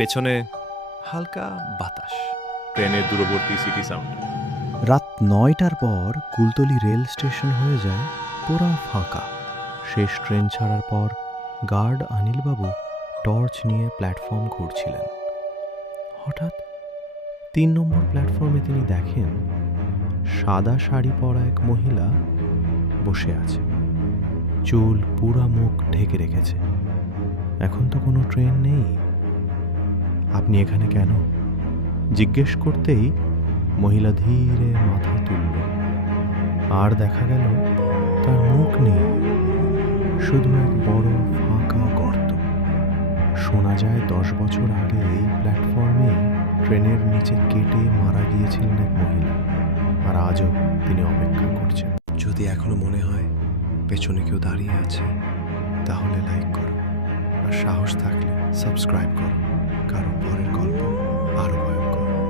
পেছনে হালকা বাতাস, ট্রেনের দূরবর্তী সিটি সাউন্ড। রাত ৯টার পর কুলতলি রেল স্টেশন হয়ে যায় পুরা ফাঁকা। শেষ ট্রেন ছাড়ার পর গার্ড অনিলবাবু টর্চ নিয়ে প্ল্যাটফর্ম ঘুরছিলেন। হঠাৎ ৩ নম্বর প্ল্যাটফর্মে তিনি দেখেন সাদা শাড়ি পরা এক মহিলা বসে আছে, চুল পুরা মুখ ঢেকে রেখেছে। এখন তো কোনো ট্রেন নেই, আপনি এখানে কেন জিজ্ঞেস করতেই মহিলা ধীরে মাথা তুলল, আর দেখা গেল তার মুখ নেই, শুধু এক বড় ফাঁকা গর্ত। শোনা যায় 10 বছর আগে এই প্ল্যাটফর্মে ট্রেনের নিচে কেটে মারা গিয়েছিলেন এক মহিলা, আর আজও তিনি অপেক্ষা করছেন। যদি এখনো মনে হয় পেছনে কেউ দাঁড়িয়ে আছে, তাহলে লাইক করো, আর সাহস থাকলে সাবস্ক্রাইব করো।